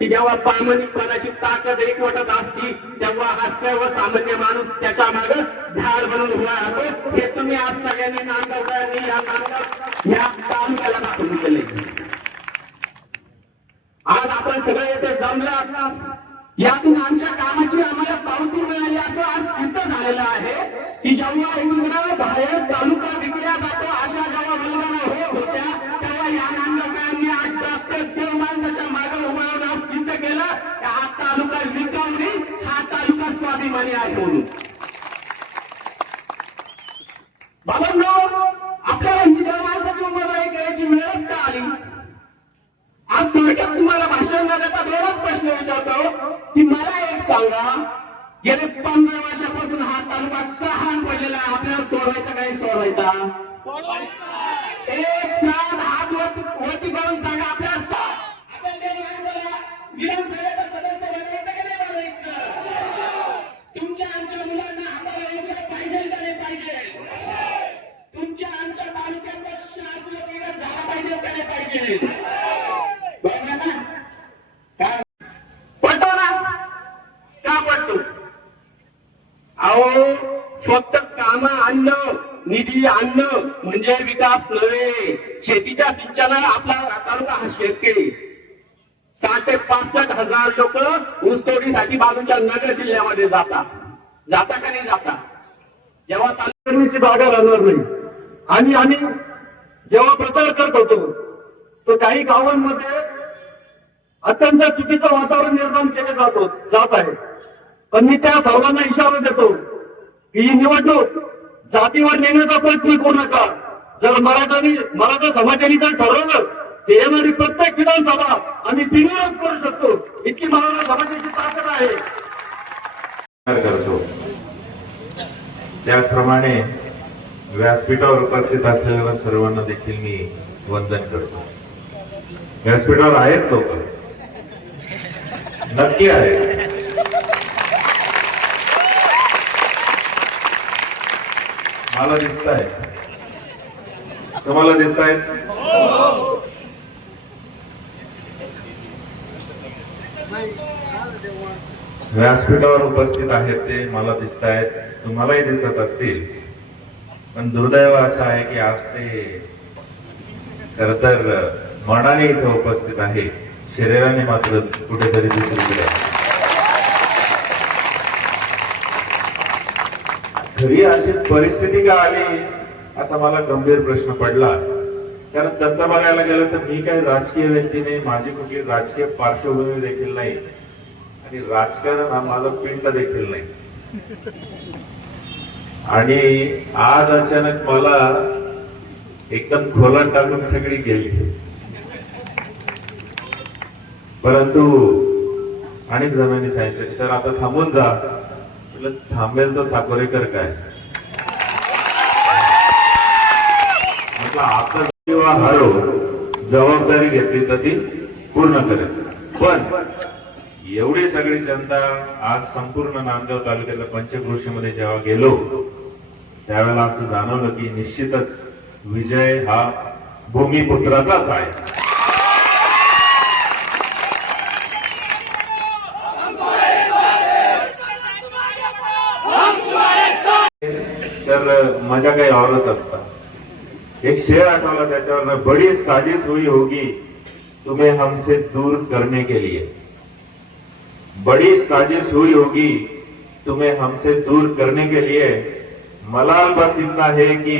की जेव्हा प्रामाणिकपणाची ताकद एकवटत असती तेव्हा हा सर्वसामान्य माणूस त्याच्या मागे ढाल बनून उभा राहतो. हे तुम्ही आज सगळ्यांनी नांदवतांनी या तालुक्याला दाखवून केले. आज आपण सगळे येथे जमला, यातून आमच्या कामाची आम्हाला पावती मिळाली असं आज सिद्ध झालेलं आहे की जेव्हा इंग्रज बाहेर तालुका विकल्या जातो अशा जेव्हा वल्गना होत होत्या तेव्हा या नांदगावकरांनी आज प्रत्येक माणसाच्या मागे उभा राहून आज सिद्ध केलं हा तालुका विकावणी, हा तालुका स्वाभिमानी आहे म्हणून. बाबांनो, आपल्याला ही देव माणसाची उमेदवारी करायची वेळच का आली? आज थोडक्यात तुम्हाला भाषण न देता दोनच प्रश्न विचारतो की मला एक सांगा, गेले 15 वर्षापासून हा तालुका तहान पडलेला आहे, आपल्याला सोडवायचा काही सोडवायचा? एक साथ हात वरती करून सांगा, आपल्याला विधानसभेचा सदस्य बनवायचं का नाही बनवायचं? तुमच्या आमच्या मुलांना हाताला रोजगार पाहिजे का नाही पाहिजे? तुमच्या आमच्या तालुक्याचा शासकीय विकास झाला पाहिजे का नाही पाहिजे? पडतो ना? का पडतो? अहो, फक्त काम आणणं, निधी आणणं म्हणजे विकास नव्हे. शेतीच्या सिंचनाला आपला तालुका हा शेतकरी 60 ते 65 हजार लोक ऊसतोडीसाठी बाजूच्या नगर जिल्ह्यामध्ये जाता का नाही जाता? जेव्हा तालुक्याची जागा राहणार नाही आणि आम्ही जेव्हा प्रचार करत होतो तर काही गावांमध्ये अत्यंत चुकीचं वातावरण निर्माण केले जात आहे. पण मी त्या सर्वांना इशारा देतो की ही निवडणूक जातीवर नेण्याचा प्रयत्न करू नका. जर मराठा समाजाने जर ठरवलं ते येणारी प्रत्येक विधानसभा आम्ही बिनविरोध करू शकतो, इतकी मराठा समाजाची ताकद आहे. करतो त्याचप्रमाणे व्यासपीठावर उपस्थित असलेल्या सर्वांना देखील मी वंदन करतो. व्यासपीठावर आहेत लोक, नक्की आहेत. मला दिसत आहेत, तुम्हाला दिसत आहेत? व्यासपीठावर उपस्थित आहेत ते मला दिसत आहेत, तुम्हालाही दिसत असतील. पण दुर्दैव असं आहे की आज ते खर तर मनाने इथे उपस्थित आहे, शरीराने मात्र कुठेतरी दिसून गेले. खरी अशी परिस्थिती का आली असा मला गंभीर प्रश्न पडला. कारण तसं बघायला गेलं तर मी काही राजकीय व्यक्ती नाही, माझी कुठली राजकीय पार्श्वभूमी देखील नाही आणि राजकारण हा माझा पिंड देखील नाही. आणि आज अचानक मला एकदम खोलात टाकून सगळी गेली. परंतु अनेक जणांनी सांगितलं सर आता थांबून जा. थांबेल तो साकोरेकर काय म्हटलं, आता किंवा हळू जबाबदारी घेतली तर ती पूर्ण करेल. पण एवढी सगळी जनता आज संपूर्ण नांदगाव तालुक्यातल्या पंचक्रोशीमध्ये जेव्हा गेलो त्यावेळेला असं जाणवलं की निश्चितच विजय हा भूमिपुत्राचाच आहे. तर मजा काही औरच असता. एक शेर आठवला त्याच्यावर, बड़ी साजिश हुई होगी तुम्हें हमसे दूर करने के लिए, बड़ी साजिश हुई होगी तुम्हें हमसे दूर करने के लिए, मलाल बस इतना है कि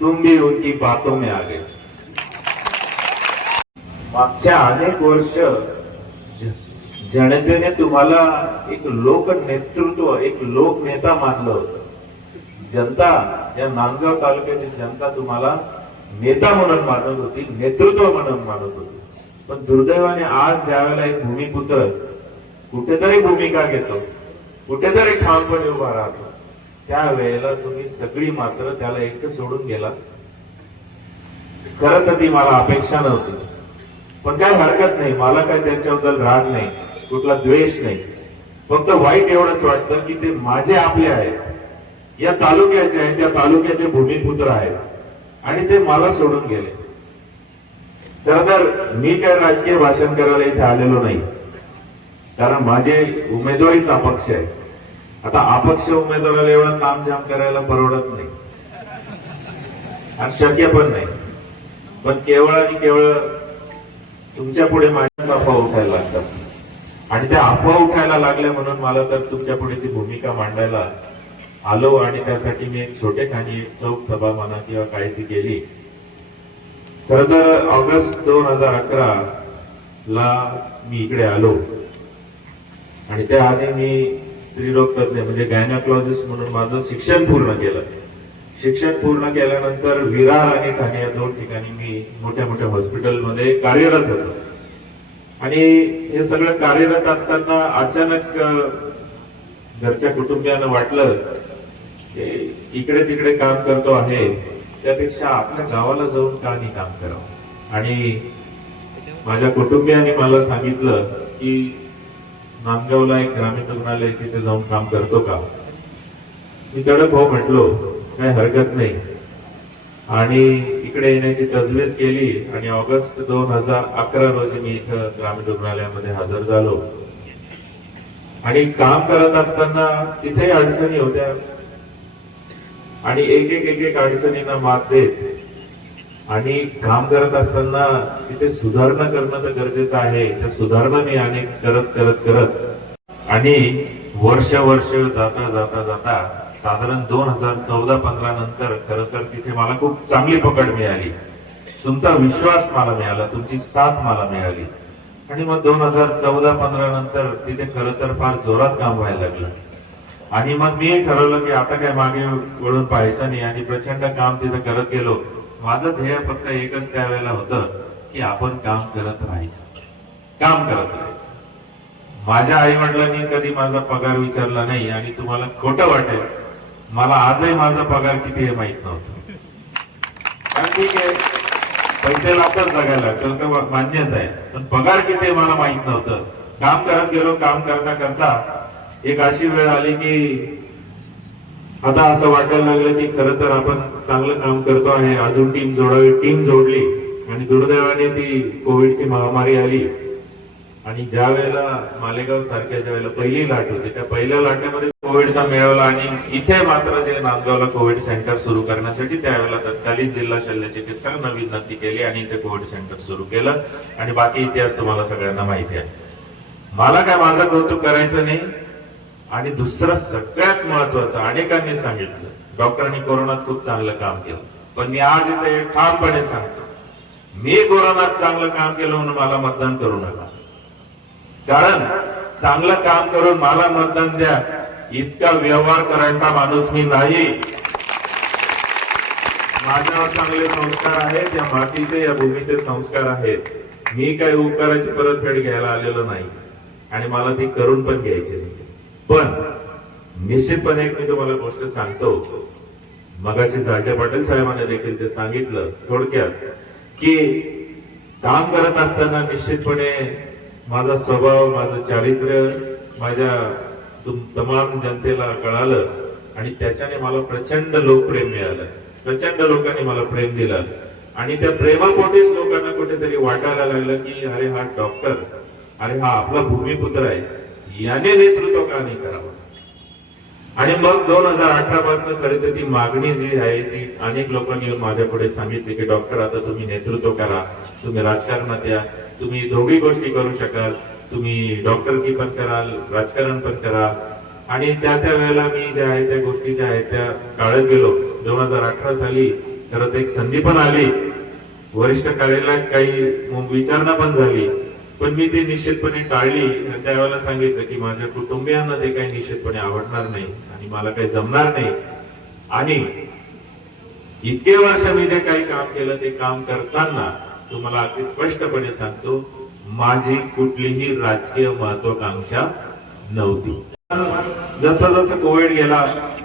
तुम भी उनकी बातों में आ गए. मागच्या अनेक वर्ष जनतेने तुम्हाला एक लोक नेतृत्व, एक लोक नेता मानलं होतं. जनता, या नांदगाव तालुक्याची जनता तुम्हाला नेता म्हणून मानत होती, नेतृत्व म्हणून मानत होती. पण दुर्दैवाने आज ज्यावेळेला एक भूमिपुत्र कुठेतरी भूमिका घेतो, कुठेतरी ठामपणे उभा राहतो, त्यावेळेला तुम्ही सगळी मात्र त्याला एकटं सोडून गेला. खरं तर ती मला अपेक्षा नव्हती, पण काय हरकत नाही. मला काय त्यांच्याबद्दल राग नाही, कुठला द्वेष नाही. फक्त वाईट एवढंच वाटतं की ते माझे आपले आहेत, या तालुक्याचे आहेत, त्या तालुक्याचे भूमिपुत्र आहेत आणि ते मला सोडून गेले. खरं तर मी काय राजकीय भाषण करायला इथे आलेलो नाही. कारण माझे उमेदवारीच अपक्ष आहे. आता अपक्ष उमेदवाराला एवढं तामझाम करायला परवडत नाही आणि शक्य पण नाही. पण केवळ आणि केवळ तुमच्या पुढे माझ्याच अफवा उठायला लागतात आणि त्या अफवा उठायला लागल्या म्हणून मला तर तुमच्या पुढे ती भूमिका मांडायला आलो आणि त्यासाठी मी एक छोटेखानी एक चौक सभा म्हणा किंवा काही ती केली. खर तर ऑगस्ट 2011 ला मी इकडे आलो आणि त्याआधी मी स्त्रीरोग तज्ञ म्हणजे गायनाकोलॉजिस्ट म्हणून माझं शिक्षण पूर्ण केलं. शिक्षण पूर्ण केल्यानंतर विरार आणि ठाणे या 2 ठिकाणी मी मोठ्या मोठ्या हॉस्पिटलमध्ये कार्यरत होतो. आणि हे सगळं कार्यरत असताना अचानक घरच्या कुटुंबियांना वाटलं की इकडे तिकडे काम करतो आहे त्यापेक्षा आपल्या गावाला जाऊन का नाही काम करावं. आणि माझ्या कुटुंबियांनी मला सांगितलं की नांदगावला एक ग्रामीण रुग्णालय तिथे जाऊन काम करतो का. मी तडक हो म्हटलो, काही हरकत नाही. आणि इकडे येण्याची तजवीज केली आणि ऑगस्ट 2011 रोजी मी इथं ग्रामीण रुग्णालयामध्ये हजर झालो. आणि काम करत असताना तिथे अडचणी होत्या आणि एक एक अडचणींना मात देत आणि काम करत असताना तिथे सुधारणा करणं तर गरजेचं आहे. त्या सुधारणा मी अनेक करत आणि वर्ष जाता साधारण 2014-15 नंतर खरं तर तिथे मला खूप चांगली पकड मिळाली. तुमचा विश्वास मला मिळाला, तुमची साथ मला मिळाली. आणि मग 2014-15 नंतर तिथे खरं तर फार जोरात काम व्हायला लागलं. आणि मग मी ठरवलं की आता काय मागे वळून पाहायचं नाही आणि प्रचंड काम तिथे करत गेलो. माझं ध्येय फक्त एकच त्यावेळेला होतं की आपण काम करत राहायचं. माझ्या आई वडिलांनी कधी माझा पगार विचारला नाही आणि तुम्हाला खोटं वाटेल, मला आजही माझा पगार किती हे माहित नव्हतं. कारण ठीक आहे, पैसे लागतात जगायला तर मान्यच आहे, पण पगार किती हे मला माहित नव्हतं. काम करत गेलो. काम करता एक अशी वेळ आली की आता असं वाटायला लागलं की खरं तर आपण चांगलं काम करतो आहे, अजून टीम जोडावी. टीम जोडली आणि दुर्दैवाने ती कोविडची महामारी आली. आणि ज्या वेळेला मालेगाव सारख्या ज्या वेळेला पहिली लाट होती त्या पहिल्या लाटेमध्ये कोविडचा मिळवला आणि इथे मात्र जे नांदगावला कोविड सेंटर सुरू करण्यासाठी त्यावेळेला तत्कालीन जिल्हा शल्य चिकित्सक नवीन विनंती केली आणि इथे कोविड सेंटर सुरू केलं. आणि बाकी इतिहास तुम्हाला सगळ्यांना माहिती आहे. मला काय माझं कौतुक करायचं नाही. आणि दुसरं सगळ्यात महत्वाचं, अनेकांनी सांगितलं डॉक्टरांनी कोरोनात खूप चांगलं काम केलं, पण मी आज इथे ठामपणे सांगतो, मी कोरोनात चांगलं काम केलं म्हणून मला मतदान करू नका. कारण चांगलं काम करून मला मतदान द्या इतका व्यवहार करणारा माणूस मी नाही. माझ्यावर चांगले संस्कार आहेत, या मातीचे या भूमीचे संस्कार आहेत. मी काही उपकाराची परतफेड घ्यायला आलेलो नाही आणि मला ती करून पण घ्यायची नाही. पण निश्चितपणे मी तुम्हाला गोष्ट सांगतो, मगाशी जागे पाटील साहेबांनी देखील ते सांगितलं थोडक्यात की काम करत असताना निश्चितपणे माझा स्वभाव, माझं चारित्र्य माझ्या तमाम जनतेला कळालं आणि त्याच्याने मला प्रचंड लोकप्रेम मिळालं. प्रचंड लोकांनी मला प्रेम दिलं आणि त्या प्रेमापोटीच लोकांना कुठेतरी वाटायला लागलं की अरे हा डॉक्टर, अरे हा आपला भूमिपुत्र आहे, याने नेतृत्व का नाही करावं. आणि मग 2018 पासून खरी तर ती मागणी जी आहे ती अनेक लोकांनी येऊन माझ्या पुढे सांगितली की डॉक्टर आता तुम्ही नेतृत्व करा, तुम्ही राजकारणात या, तुम्ही दोघी गोष्टी करू शकाल, तुम्ही डॉक्टरकी पण कराल, राजकारण पण कराल. आणि त्या वेळेला मी ज्या आहे त्या गोष्टी ज्या आहेत त्या काढत गेलो. 2018 साली खरं तर एक संधी पण आली, वरिष्ठ कार्यालयात काही विचारणा पण झाली, पण मी ती निश्चितपणे टाळली. त्यावेळेला सांगितलं की माझ्या कुटुंबियांना ते काही निश्चितपणे आवडणार नाही आणि मला काही जमणार नाही. आणि इतके वर्ष मी जे काही काम केलं ते काम करताना तुम्हाला अगदी स्पष्टपणे सांगतो, माझी कुठलीही राजकीय महत्वाकांक्षा नव्हती. जसं जसं कोविड गेला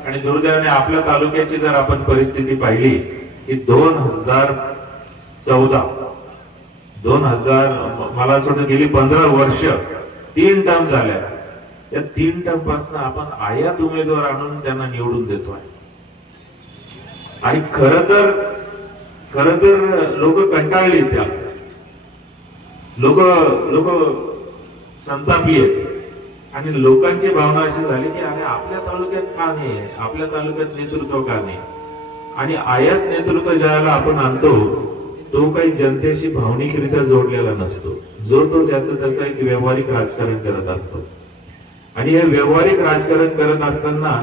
आणि दुर्दैवाने आपल्या तालुक्याची जर आपण परिस्थिती पाहिली की 2014 मला असं वाटतं गेली 15 वर्ष 3 टर्म झाल्या. या 3 टर्म पासून आपण आयात उमेदवार आणून त्यांना निवडून देतोय. आणि खर तर लोक कंटाळली, त्या लोक संतापली आहेत. आणि लोकांची भावना अशी झाली की अरे आपल्या तालुक्यात का नाही आहे, आपल्या तालुक्यात नेतृत्व का नाही. आणि आयात नेतृत्व ज्याला आपण आणतो तो काही जनतेशी भावनिकरित्या जोडलेला नसतो, जो तो त्याचा एक व्यावहारिक राजकारण करत असतो. आणि हे व्यावहारिक राजकारण करत असताना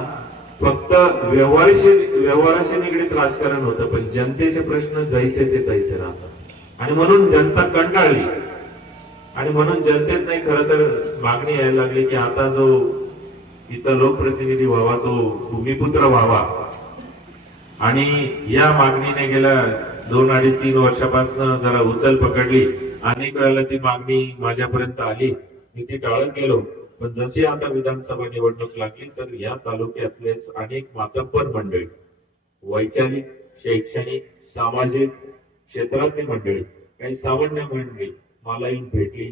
फक्त व्यवहाराशी निगडीत राजकारण होतं, पण जनतेचे प्रश्न जैसे ते तैसे राहतात. आणि म्हणून जनता कंटाळली आणि म्हणून जनतेत नाही खरं तर मागणी यायला लागली की आता जो इथं लोकप्रतिनिधी व्हावा तो भूमिपुत्र व्हावा. आणि या मागणीने गेल्या 2-2.5-3 वर्षापासून जरा उचल पकडली. अनेक वेळेला ती मागणी माझ्यापर्यंत आली, मी ती टाळत गेलो. पण जशी आता विधानसभा निवडणूक लागली तर या तालुक्यातलेच अनेक मातब्बर मंडळी, वैचारिक, शैक्षणिक, सामाजिक क्षेत्रातली मंडळी, काही सामान्य मंडळी मला येऊन भेटली.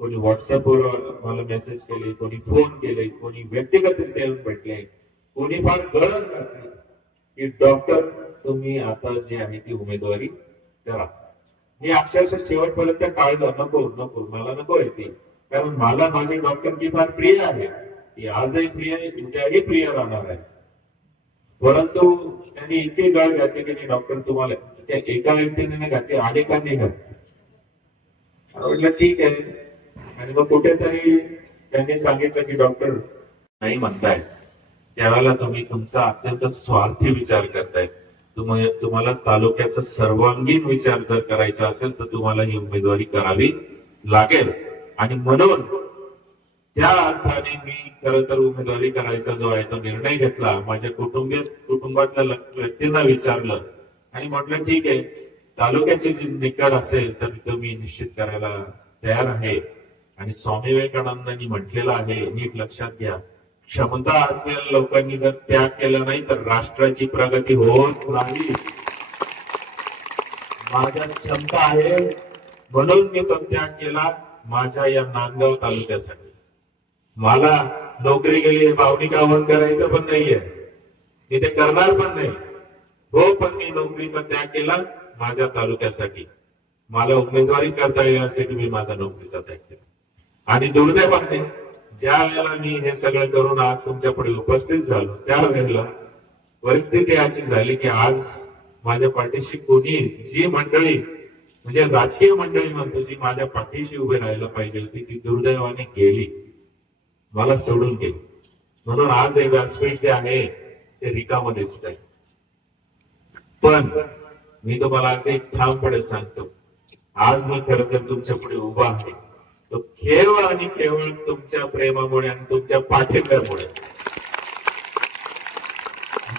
कोणी व्हॉट्सअपवर मला मेसेज केले, कोणी फोन केले, कोणी व्यक्तिगतरित्या येऊन भेटले, कोणी फार गरज घातली की डॉक्टर तुम्ही आता जी आहे ती उमेदवारी करा. मी अक्षरशः शेवटपर्यंत टाळलं, नको मला नको आहे ती, कारण मला माझी डॉक्टरची फार प्रिय आहे, ती आजही प्रिय आहे, उद्याही प्रिय राहणार आहे. परंतु त्यांनी इतकी गळ घातली की नाही डॉक्टर तुम्हाला, त्या एका व्यक्तीने नाही घातली, अनेकांनी घातली. म्हटलं ठीक आहे. आणि मग कुठेतरी त्यांनी सांगितलं की डॉक्टर नाही म्हणताय त्यावेळेला तुम्ही तुमचा अत्यंत स्वार्थी विचार करताय, तुम्हाला तालुक्याचा सर्वांगीण विचार जर करायचा असेल तर तुम्हाला ही उमेदवारी करावी लागेल. आणि म्हणून त्या अर्थाने मी खरं तर उमेदवारी करायचा जो आहे तो निर्णय घेतला. माझ्या कुटुंबातल्या व्यक्तींना विचारलं आणि म्हटलं ठीक आहे, तालुक्याची जी निकड असेल तर तो मी निश्चित करायला तयार आहे. आणि स्वामी विवेकानंदांनी म्हटलेलं आहे, नीट लक्षात घ्या, क्षमता असलेल्या लोकांनी जर त्याग केला नाही तर राष्ट्राची प्रगती होत नाही. माझ्या क्षमता आहे म्हणून मी तो त्याग केला माझ्या या नांदगाव तालुक्यासाठी. मला नोकरी गेली हे भावनिक आव्हान करायचं पण नाहीये, मी ते करणार पण नाही. हो, पण मी नोकरीचा त्याग केला माझ्या तालुक्यासाठी. मला उमेदवारी करता येईल यासाठी मी माझा नोकरीचा त्याग केला. आणि दुर्दैवाने ज्या वेळेला मी हे सगळं करून आज तुमच्या पुढे उपस्थित झालो त्यावेळेला परिस्थिती अशी झाली की आज माझ्या पाठीशी कोणी, जी मंडळी म्हणजे राजकीय मंडळी म्हणतो जी माझ्या पाठीशी उभी राहायला पाहिजे होती ती दुर्दैवाने गेली, मला सोडून गेली. म्हणून आज हे व्यासपीठ जे आहे ते रिकामं दिसतंय. पण मी तुम्हाला अगदी ठामपणे सांगतो, आज मी खरं तर तुमच्या पुढे उभा आहे तो केवळ आणि केवळ तुमच्या प्रेमामुळे आणि तुमच्या पाठिंब्यामुळे.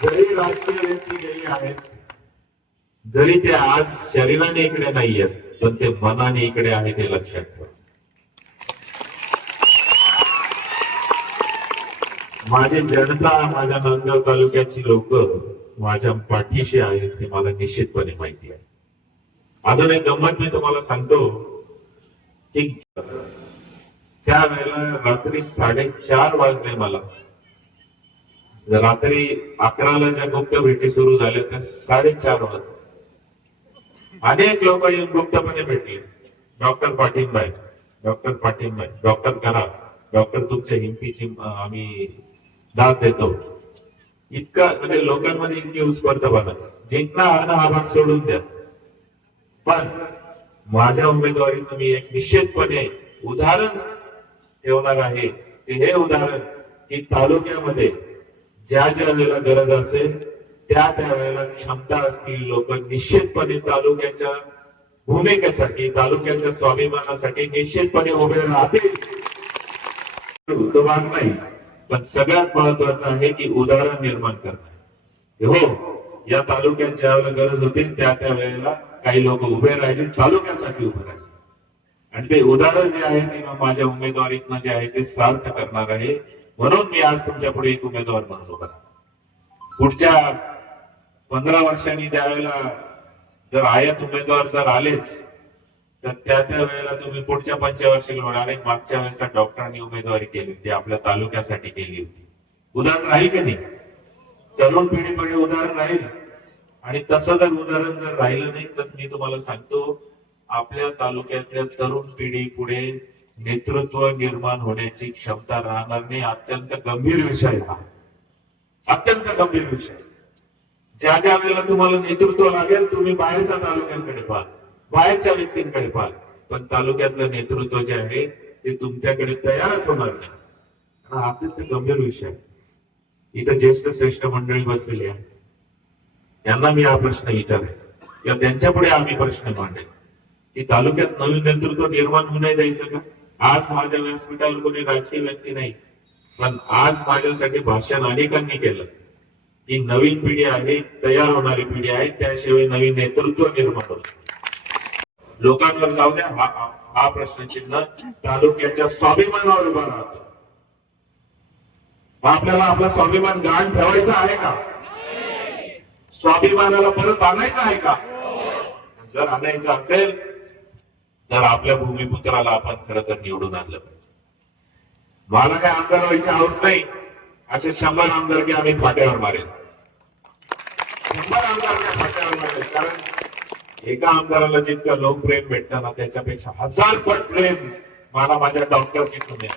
जरी राजकीय व्यक्ती गेली आहेत, जरी ते आज शरीराने इकडे नाहीयेत, पण ते मनाने इकडे आहे हे लक्षात ठेवा. माझी जनता, माझ्या नांदगाव तालुक्याची लोक माझ्या पाठीशी आहेत हे मला निश्चितपणे माहिती आहे. अजून एक गंमत मी तुम्हाला सांगतो की त्यावेळेला रात्री 4:30 वाजले मला. रात्री 11ला ज्या गुप्त भेटी सुरू झाल्या त्या 4:30 वाजले. अनेक लोक येऊन गुप्तपणे भेटले, डॉक्टर पाठिंबा आहे, डॉक्टर पाठिंबा आहे, डॉक्टर करा, डॉक्टर तुमच्या हिमतीची आम्ही दाद देतो. इतका म्हणजे लोकांमध्ये इतकी उत्स्फूर्तता बघा. जिंकणं हारणं हा भाग सोडून द्या, पण माझ्या उमेदवारीत मी एक निश्चितपणे उदाहरण ठेवणार आहे. हे उदाहरण की तालुक्यामध्ये ज्या ज्या वेळेला गरज असेल त्या वेळेला क्षमता असलेली लोक निश्चितपणे तालुक्याच्या भूमिकेसाठी, तालुक्याच्या स्वाभिमानासाठी निश्चितपणे उभे राहतील. तो भाग नाही, पण सगळ्यात महत्वाचं आहे की उदाहरण निर्माण करणं. हो, या तालुक्यात ज्या वेळेला गरज होती त्या वेळेला काही लोक उभे राहिले, तालुक्यासाठी उभे राहिले. आणि ते उदाहरण जे आहे ते माझ्या उमेदवारीतनं जे आहे ते सार्थ करणार आहे. म्हणून मी आज तुमच्या पुढे एक उमेदवार म्हणून उभा आहे. पुढच्या 15 वर्षांनी ज्या वेळेला जर आयात उमेदवार जर आलेच तर त्या वेळेला तुम्ही पुढच्या पंचवार्षिक होणार आहे. मागच्या वेळेस डॉक्टरांनी उमेदवारी केली होती, आपल्या तालुक्यासाठी केली होती. उदाहरण राहील की नाही? तरुण पिढीपुढे उदाहरण राहील. आणि तसं जर उदाहरण जर राहिलं नाही तर मी तुम्हाला सांगतो आपल्या तालुक्यातल्या तरुण पिढी पुढे नेतृत्व निर्माण होण्याची क्षमता राहणार नाही. अत्यंत गंभीर विषय हा, अत्यंत गंभीर विषय. ज्या ज्या वेळेला तुम्हाला नेतृत्व लागेल, तुम्ही बाहेरच्या तालुक्यांकडे पाहाल, बाहेरच्या व्यक्तींकडे पाहाल, पण तालुक्यातलं नेतृत्व जे आहे ते तुमच्याकडे तयारच होणार नाही. हा अत्यंत गंभीर विषय. इथं ज्येष्ठ श्रेष्ठ मंडळी बसलेली आहे, त्यांना मी हा प्रश्न विचारेन किंवा त्यांच्या पुढे आम्ही प्रश्न मांडेल की तालुक्यात नवीन नेतृत्व निर्माण होऊ नाही द्यायचं का? आज माझ्या व्यासपीठावर कोणी राजकीय व्यक्ती नाही, पण आज माझ्यासाठी भाषण अनेकांनी केलं की नवीन पिढी आहे, तयार होणारी पिढी आहे, त्याशिवाय नवीन नेतृत्व निर्माण होत. लोकांवर जाऊ द्या, हा प्रश्नचिन्ह तालुक्याच्या स्वाभिमानावर उभा राहतो. आपल्याला आपला स्वाभिमान गहाण ठेवायचा आहे का? स्वाभिमानाला परत आणायचं आहे का? जर आणायचं असेल तर आपल्या भूमिपुत्राला आपण खरं तर निवडून आणलं पाहिजे. मला काय आमदार व्हायची हौस नाही, असे 100 आमदारकी आम्ही फाट्यावर मारेल, 100 आमदारकी फाट्यावर मारेल. कारण एका आमदाराला जितकं लोकप्रेम भेटतं ना, त्याच्यापेक्षा 1000 पट प्रेम मला माझ्या डॉक्टरची तुम्ही.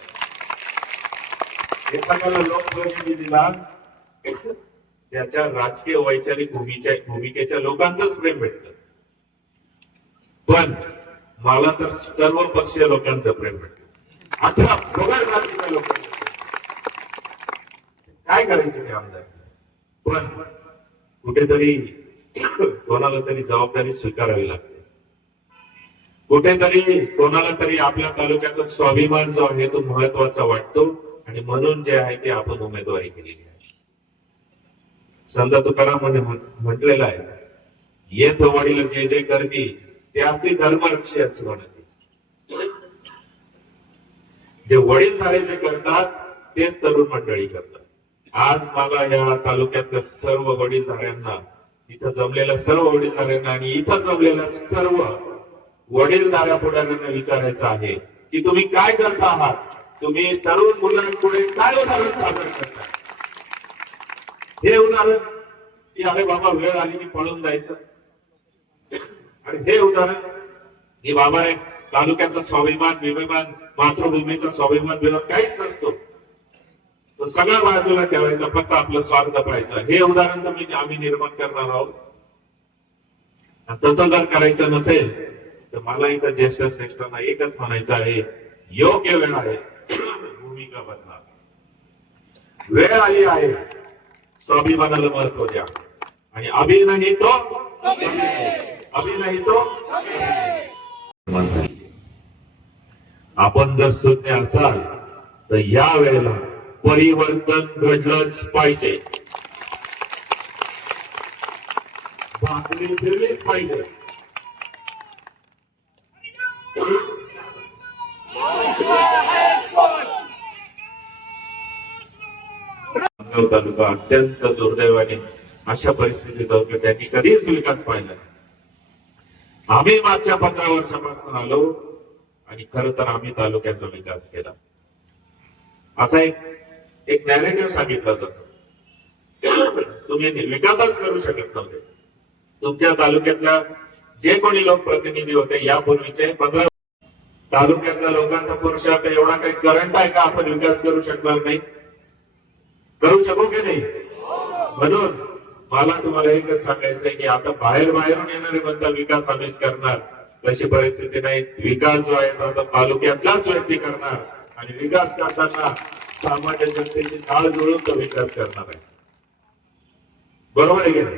एखाद्याला लोकप्रेम दिला त्याच्या राजकीय वैचारिक भूमिकेच्या लोकांचंच प्रेम भेटतं, पण मला तर सर्व पक्षीय लोकांचं प्रेम भेटतं, अठरा पगार जातीच्या लोकांचं. काय करायचं ते आमदार? पण कुठेतरी कोणाला तरी जबाबदारी स्वीकारावी लागते, कुठेतरी कोणाला तरी आपल्या तालुक्याचा स्वाभिमान जो आहे तो महत्वाचा वाटतो, आणि म्हणून जे आहे ते आपण उमेदवारी केलेली आहे. संत तुकाराम म्हटलेलं आहे, येथ वडील जे जे करती त्यासी धर्मरक्षी असे म्हणते. जे वडीलधारे जे करतात तेच तरुण मंडळी करतात. आज मला या तालुक्यातल्या सर्व वडीलधाऱ्यांना, इथं जमलेल्या सर्व वडीलधाऱ्यांना आणि इथं जमलेल्या सर्व वडीलधाऱ्या पुढाऱ्यांना विचारायचं आहे की तुम्ही काय करता आहात? तुम्ही तरुण मुलांपुढे काय उदाहरण सादर करता? हे उदाहरण की अरे बाबा वेळ आली की पळून जायचं, आणि हे उदाहरण की बाबा रे तालुक्याचा स्वाभिमान, विभिमान, मातृभूमीचा स्वाभिमान विभाग काहीच नसतो, तो सगळं बाजूला ठेवायचा, फक्त आपलं स्वार्थ पाहायचं. हे उदाहरण तर आम्ही निर्माण करणार आहोत. तसं जर करायचं नसेल तर मला इथं ज्येष्ठ श्रेष्ठांना एकच म्हणायचं आहे, योग्य वेळ आहे, भूमिका बदला. वेळ आली आहे, स्वाभिमानाला महत्व द्या, आणि अभी नाही तो आपण जर शून्य असाल तर या वेळेला परिवर्तन घडलंच पाहिजे, भाकरी फिरलीच पाहिजे. तालुका अत्यंत दुर्दैवाने अशा परिस्थितीत होतो, त्यांनी कधीच विकास पाहिला. आम्ही मागच्या 15 वर्षापासून आलो आणि खरं तर आम्ही तालुक्याचा विकास केला. असा एक नॅरेटिव्ह सांगितलं जातं, तुम्ही विकासच करू शकत नव्हते. तुमच्या तालुक्यातल्या जे कोणी लोकप्रतिनिधी होते यापूर्वीचे 15 तालुक्यातल्या लोकांचा पुरुषार्थ एवढा काही करंट आहे का आपण विकास करू शकणार नाही? करू शकू की नाही? म्हणून मला तुम्हाला एकच सांगायचंय की आता बाहेरून येणारे म्हणता विकास आम्हीच करणार, तशी परिस्थिती नाही. विकास जो आहे तो आता तालुक्यातलाच व्यक्ती करणार, आणि विकास करताना सामान्य जनतेची नाळ जुळून तो विकास करणार आहे. बरोबर आहे की नाही?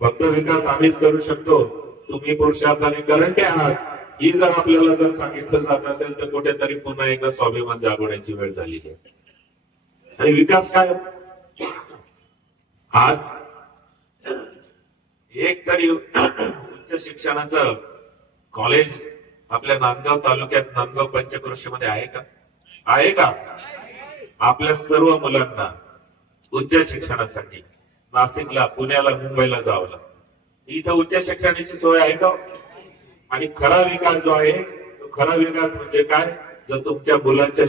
फक्त विकास आम्हीच करू शकतो, तुम्ही पुरुषार्थाने करंटे आहात, ही जर आपल्याला जर सांगितलं जात असेल तर कुठेतरी पुन्हा एकदा स्वाभिमान जागवण्याची वेळ झालेली आहे. आणि विकास काय? आज एक तरी उच्च शिक्षणाचं कॉलेज आपल्या नांदगाव तालुक्यात, नांदगाव पंचक्रोशी मध्ये आहे का? आहे का? आपल्या सर्व मुलांना उच्च शिक्षणासाठी नाशिकला, पुण्याला, मुंबईला जावं लागतं. इथं उच्च शिक्षणाची सोय आहे का? आणि खरा विकास जो आहे तो खरा विकास म्हणजे काय? जो तुमच्या मुलांच्या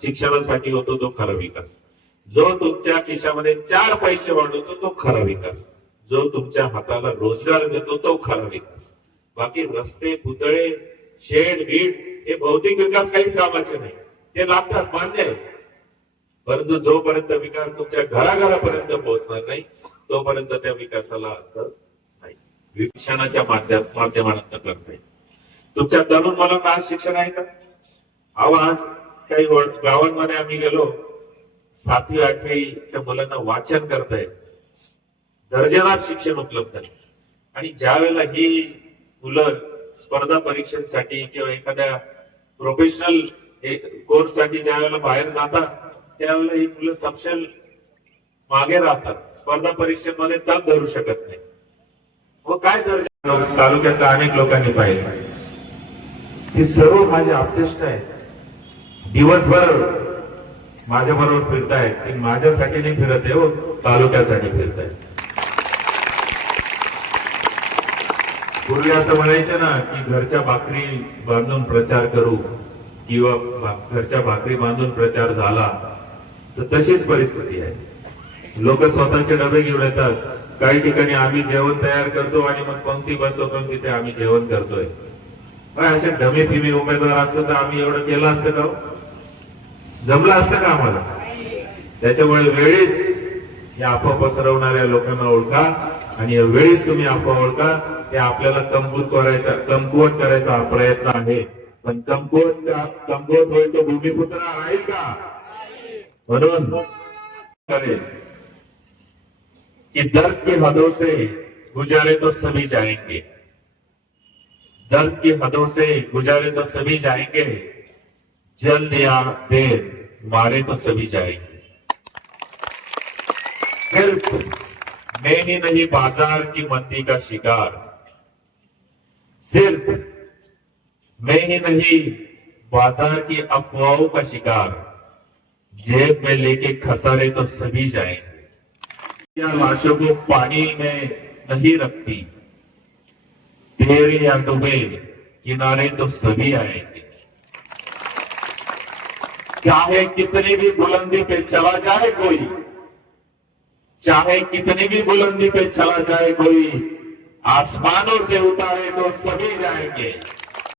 शिक्षणासाठी होतो तो खरा विकास. जो तुमच्या खिशामध्ये 4 पैसे वाढवतो तो खरा विकास. जो तुमच्या हाताला रोजगार देतो तो खरा विकास. बाकी रस्ते, पुतळे, शेड बीड हे भौतिक विकास काहीच कामाचे नाही, ते लागतात, मान्य आहे. परंतु जोपर्यंत विकास तुमच्या घराघरापर्यंत पोहोचणार नाही तोपर्यंत त्या विकासाला अर्थ नाही. शिक्षणाच्या माध्यमातून करता येईल. तुमच्या तरुण मुलांना आज शिक्षण आहे का? अहो, आज काही गावांमध्ये आम्ही गेलो, 7वी 8वीच्या मुलांना वाचन करतायत, दर्जेदार शिक्षण उपलब्ध आहे. आणि ज्या वेळेला ही मुलं स्पर्धा परीक्षेसाठी किंवा एखाद्या प्रोफेशनल कोर्स साठी ज्या वेळेला बाहेर जातात त्यावेळेला ही मुलं सपशेल मागे राहतात, स्पर्धा परीक्षेमध्ये तग धरू शकत नाही. व काय दर्जा तालुक्यातल्या अनेक लोकांनी पाहिले, ते सर्व माझे आप्तेष्ट आहेत, दिवसभर माझ्या बरोबर फिरतायत. ते माझ्यासाठी नाही फिरत आहे, हो, तालुक्यासाठी फिरतायत. पूर्वी असं म्हणायचं ना की घरच्या भाकरी बांधून प्रचार करू किंवा घरच्या भाकरी बांधून प्रचार झाला, तर तशीच परिस्थिती आहे. लोक स्वतःचे डबे घेऊन येतात. काही ठिकाणी आम्ही जेवण तयार करतो आणि मग पंक्ती बसवतो, तिथे आम्ही जेवण करतोय. असे धमे थिमे उमेदवार असतं तर आम्ही एवढं केलं असतं का? जमलं असतं का आम्हाला? त्याच्यामुळे वेळीच या अफवा पसरवणाऱ्या लोकांना ओळखा आणि वेळीच तुम्ही अफवा ओळखा. ते आपल्याला कमकुवत करायचा हा प्रयत्न आहे. पण कमकुवत होईल तो भूमिपुत्र राहील का? म्हणून कि दर्द की हदों से गुजारे तो सभी जाएंगे, दर्द की हदों से गुजारे तो सभी जाएंगे, जल्द या देर मारे तो सभी जाएंगे. सिर्फ मैं ही नहीं बाजार की मंदी का शिकार, सिर्फ मैं ही नहीं बाजार की अफवाहों का शिकार, जेब में लेके खसारे तो सभी जाएंगे. या लाशों को पानी में नहीं रखती, तेरे या डूबे किनारे तो सभी आएंगे. चाहे कितनी भी बुलंदी पे चला जाए कोई, चाहे कितनी भी बुलंदी पे चला जाए कोई, आसमानों से उतारे तो सभी जाएंगे.